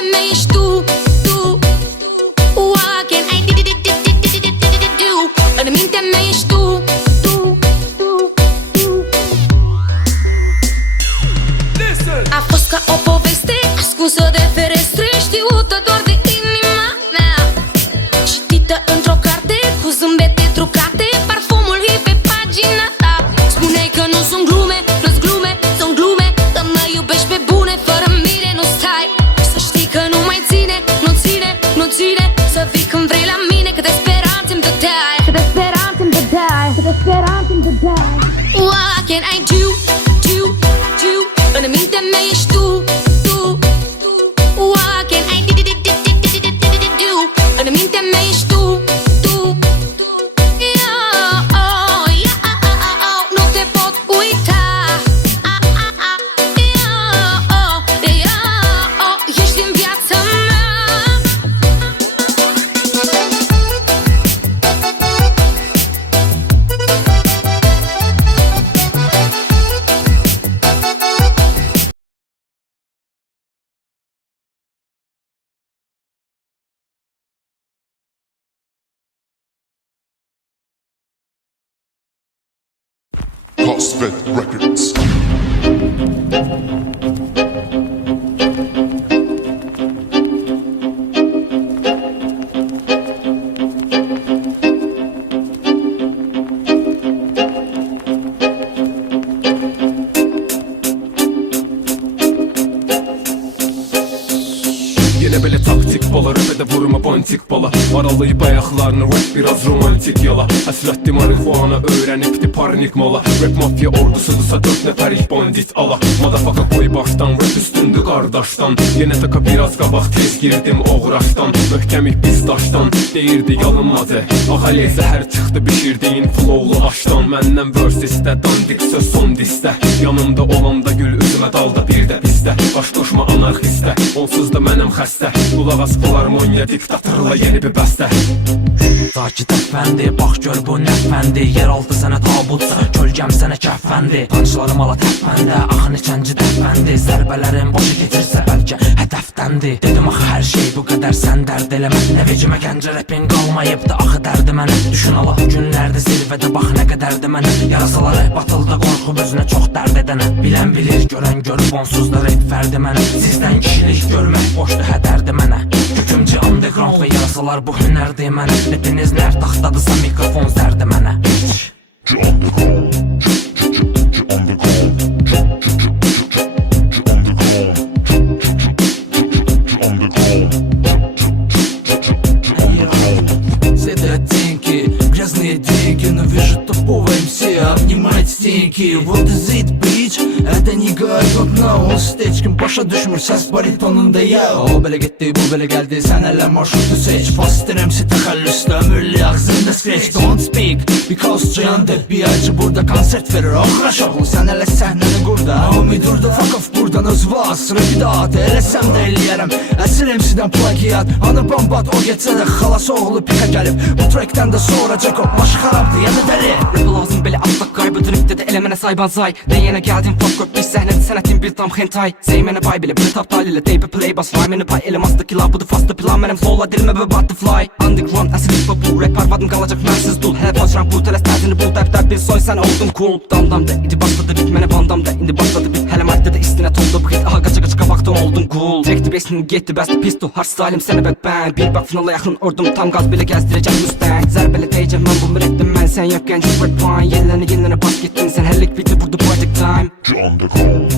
demeyiş tu What can I do? Önümün demeyiş tu A fost ca o poveste ascunsă de ferestre, știută doar de inima mea, citită într-o carte cu zâmbete trucate, parfumul hip pe pagina ta. Spuneai că nu sunt glume, nu-s glume, sunt glume, că mă iubești pe bune, fără mine nu stai. Să știi că nu mai ține, nu ține, nu ține, să vii când vrei la mine, câte speranțe îmi dădeai, câte speranțe îmi dădeai, câte speranțe îmi dădeai. What can I do? În mintea mea ești tu What can I do? În mintea mea ești tu Nu te pot uita Ești în viața mea. Prospect Records. Yine böyle taktik bala, rapede vurma bantik bala. Aralayıp ayaklarını rap biraz romantik yala. Həsrətli marihuana öğrenipti parnik mala. Rap mafya ordusudursa 4 nəfərik bandit ala. Madafaka koy baştan, rap üstündü qardaşdan. Yenə taka biraz qabaq tez girdim oğraşdan. Möhkəmik biz daşdan, deyirdi yalınmadı. Ağali zəhər çıxdı bişirdiyin flowlu aşdan. Məndən verse istə, dandik söz son distə. Yanımda olanda gül üzümə dalda bir də pistə. Baş qoşma anarxistə, onsuz da mənəm xəstə. Qulaq as filarmoniya diktatorla yeni bir bəstə. Sakit əfəndi, bax gör bu nəfəndi. Yeraltı sənə tabutsa, kölgəm sənə kəfəndi. Tanclarım ala təfəndə, axı neçənci dəfəndi. Zərbələrim boşa getirsə bəlkə hədəfdəndi. Dedim axı hər şey bu qədər sən dərd eləmə. Nə vecimə gəncə rapin qalmayıbdı axı dərdi mənə. Düşün ala bu günlərdə zirvədə bax nə qədərdi mənə. Yarasaları batıldı qorxub özünə çox dərd edənə. Bilən bilir, görən görüb onsuz da rap fərdi mənə. Sizdən kişilik görmək boşdu hədərdi mənə. Kökümcü underground və yarasalar bu hünərdi mənə. Hepiniz nər taxtadısa mikrofon zərdi mənə. Грязные деньги, но вижу топовые МС обнимать стенки. Вот is it bitch, это не гайдот на on stage. Başa düşmür ses baritonunda ya. O böyle gitti bu böyle geldi, sen elle marşrutu seç. Faster MC təxəllüsdə ömürlü ağzında scratch. Don't speak because Cihan Depp bir aycı burada konsert verir. Oxraş oğlu sen elə səhnəni qurda. Homie durdu fuck off buradan öz vas rapi dağıt. Eləsəm də eləyərəm əsir MC'dən plagiat. Anı bombat o geçsə də xalası oğlu pika gəlib. Bu trackdən də sonra Jacob başı xarabdı ya da dəli. Rapı lazım belə atlaq qaybı dönüb dedi eləmənə sayban say. Deyənə gəldim fuck up bir səhnədə sənətin bir tam hentai. Zeymənə bay belə bir tap talilə deybi play bas rhyme'ını pay eləmazdı ki la budur fastı plan. Mənim flowla dilimə və butterfly. Underground əsir hip bu rap arvadım qalacaq mənsiz dul. Hələ paçran bu tələs təzini bul dəbdəb bir soy sən oldun cool. Damdamda idi başladı bit mənə bandamda indi başladı bit. Hələ maddə də istinə toldu bu hit aha qaça qaça qabaqdan oldun cool. Çəkdi besini getdi bəsti pistol hardstyle'im sənə bək bang. Bir bak finala yaxın ordum tam qaz belə gəzdirəcək Mustang. Zərbələ deyəcəm mən bu müreddəm mən sən yox gənc rap fine. Yenilənə bas getdin sən həllik bitdi burada project time. Underground.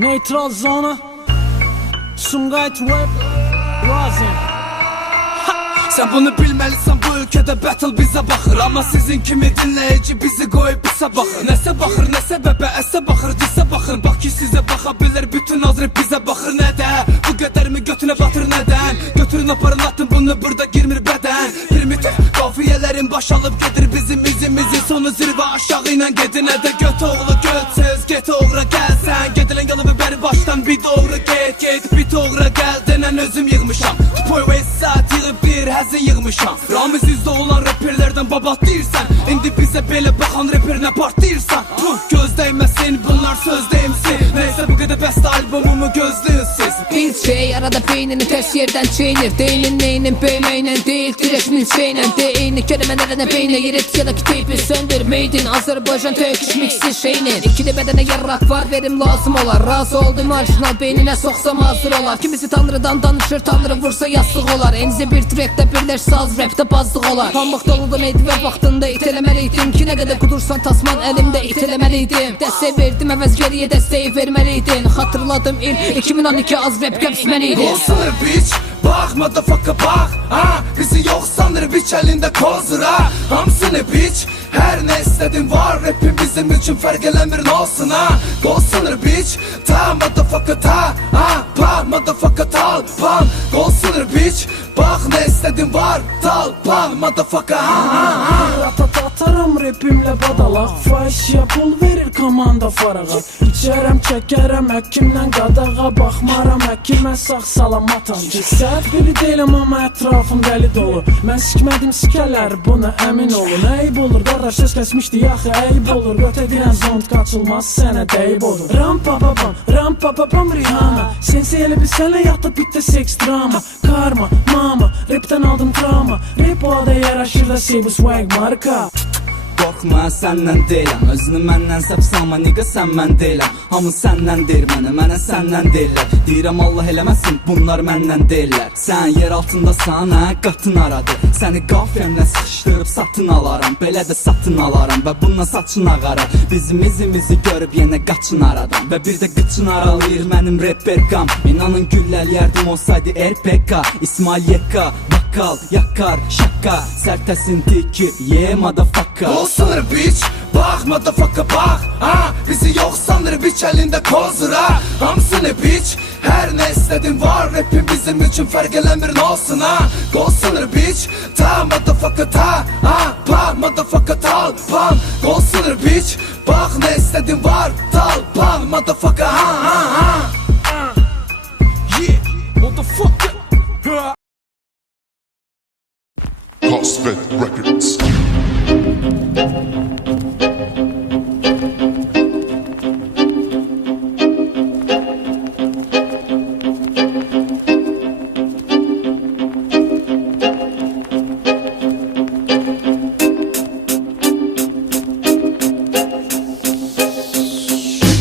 Neutral zona Sumqayıt Web Razim Sen bunu bilmelisən bu ülkede battle bize baxır. Ama sizin kimi dinleyici bizi koyup bize baxır. Nəsə baxır, nə səbəbə, əsə baxır, disə baxın. Bax ki sizə baxa bilir, bütün azrib bizə baxır. Nədə, bu qədər mi götünə batır nədən? Götürün aparın atın bunu, burada girmir bədən. Primitif qafiyələrin baş alıp gedir bizim izimizi. Sonu zirvə aşağı ilə gedinə də göt oğlu göt söz get oğra gəl sən gedilən yolu və bəri başdan bir doğru get bir doğru gəl denən özüm yığmışam Tupoy ve saat yığıb bir həzin yığmışam Ramiz yüzdə olan rapperlərdən babat deyirsən İndi bizə belə baxan rapper nə part deyirsən göz dəyməsin bunlar söz deyimsin Neysə bu qədər bəstə albumumu gözləyin siz Bir şey arada beynini ters yerden çeynir Değilin neyinin beymeyle değil direkt milçeyle Değini kelimelerine beyne yerit ya da teypi söndürmeydin Azerbaycan Turkish mixi şeyinin İkili bedene yarrak var verim lazım olar Razı oldum marjinal beynine soksam hazır olar Kimisi tanrıdan danışır tanrı vursa yastık olar Enzi bir trackte birleş saz rapte bazlık olar Pambık doludu neydi ve vaktinde itelemeliydim Ki ne kadar kudursan tasman elimde itelemeliydim Desteği verdim əvəz geriye desteği vermeliydin Hatırladım il 2012 az rap kapsmeniydi Olsunlar bitch bak motherfucker bak bizi yok sanır bitch elinde kozur Hamsını bitch her ne istedin var Rapim bizim için fark elenmir ne olsun Golsunlar bitch ta motherfucker ta pa motherfucker tal pan Golsunlar bitch bak ne istedin var tal pan motherfucker Atarım rapimle badalaq Fahişiyə pul verir komanda farağa İçərəm çəkərəm həkimlə qadağa Baxmaram həkimə sağ salamatam ki Səhv biri deyiləm amma ətrafım dəli dolu Mən sikmədim sikələr buna əmin olun Eyb olur qardaş söz kəsmişdi yaxı eyb olur Göt edirən zond qaçılmaz sənə deyib olur Ram papapam Rihanna Sense elə bir sənə yatıb bitdə seks drama Karma, mama, rapdən aldım travma Rap o ada yaraşır da Seybu swag marka Qorxma səndən deyiləm Özünü məndən səhv salma nigga sən mən deyiləm Hamı səndən deyir mənə səndən deyirlər Deyirəm Allah eləməsin bunlar məndən deyirlər Sən yer altındasan qatın aradı Səni qafiyəmlə sıxışdırıb satın alaram Belə də satın alaram və bununla saçın ağarar Bizim izimizi görüb yenə qaçın aradan Və bir də qıçın aralayır mənim rapperkam İnanın gülləliyərdim olsaydı RPK İsmail Yekka Bakkal, yakar, şaka Sərtəsin tikir, yeah motherfucker Olsunlar bitch bak motherfucker bak bizi yok sanır bitch elinde kozur Hamsını bitch her ne istedin var Rapim bizim için fark elenmir ne olsun Golsunlar bitch ta motherfucker ta pa motherfucker tal pan Golsunlar bitch bak ne istedin var tal pan motherfucker Yeah motherfucker Prospect Records.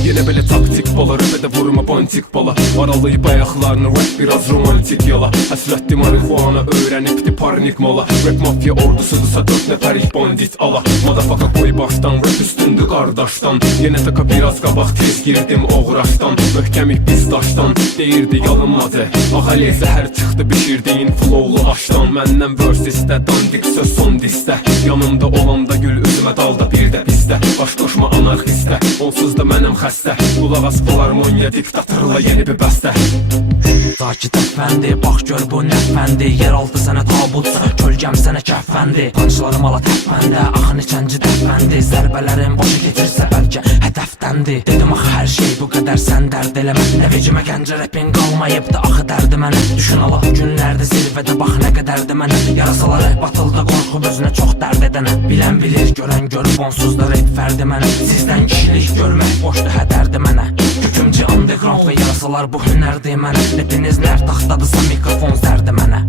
Yine belə taktik bala Rəpədə vurma pontik bala Aralayıb ayaqlarını rap biraz romantik yala Həsrətli marihuana öyrənibdi parnik mala Rap mafya ordusudursa 4 nəfərik bandit ala Madafaka qoy başdan rap üstündü qardaşdan Yenə taka biraz qabaq tez girdim oğraşdan Möhkəmik biz daşdan deyirdi yalınmadı Ağalə zəhər çıxdı bişirdiyin flowlu aşdan Məndən verse istə dandik söz son distə Yanımda olanda gül üzümə dalda bir də bizdə Baş qoşma anarxistə onsuz da mənəm xəstə Qulaq as filarmoniya diktatorla yeni bir bəstə Sakit əfəndi, bax gör bu nəfəndi Yer altı sənə tabutsa, kölgəm sənə kəfəndi Tanışlarım ala təfəndə, axın içənci dəfəndi Zərbələrin boşa getirsə bəlkə hədəfdəndir Dedim axı hər şey bu qədər sən dərd eləmə Nə vecimə gəncə rapin qalmayıbdı axı dərdi mənə Düşün ala bu günlərdə zirvədə bax nə qədərdi mənə Yarasaları batıldı qorxub özünə çox dərd edənə Bilən bilir, görən görüb onsuz da rap fərdi mənə Sizdən kişilik görmək boşdu hədərdi mənə Kökümcü underground və yarasalar bu hünərdi mənə Rapiniz nər taxtadısa mikrofon zərdi mənə